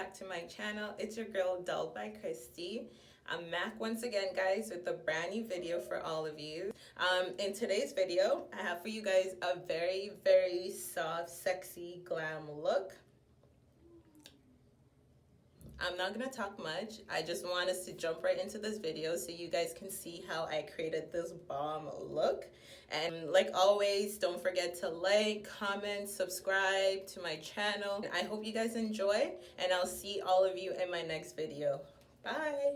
back to my channel. It's your girl Dolledbychristie. I'm back once again, guys, with a brand new video for all of you. In today's video, I have for you guys a very soft, sexy glam look. I'm not gonna talk much. I just want us to jump right into this video so you guys can see how I created this bomb look. And like always, don't forget to like, comment, subscribe to my channel. I hope you guys enjoy, and I'll see all of you in my next video. Bye.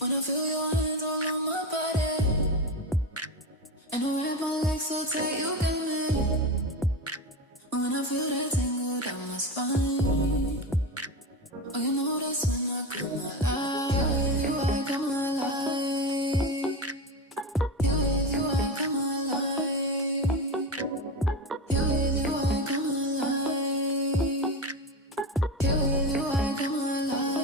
When I feel your hands all on my body, and I wrap my legs so tight you can live. When I feel that tingle down my spine, oh, you know that's when I come alive. You I come alive. You I come alive. You I come alive. You I come alive.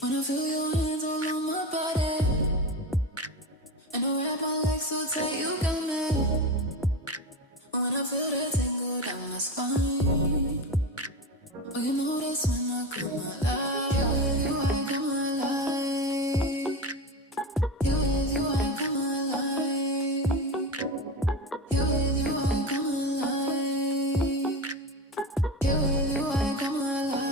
When I feel your hands all on my body, and I wrap my legs so tight you got me. When I feel that tingle down my spine, oh, you know that's when I come alive. You I come alive. You I come alive. You I come alive. You I come alive.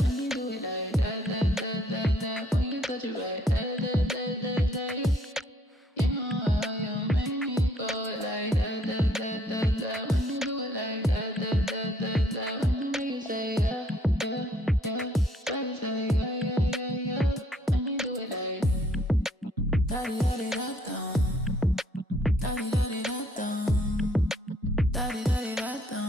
When you do it like that, when you touch it right, you know how you make me go like that. When you do it like that, when you make it say yeah, when you say yeah, when you do it like da da da da da da da da da da da da da da.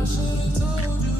should've told you.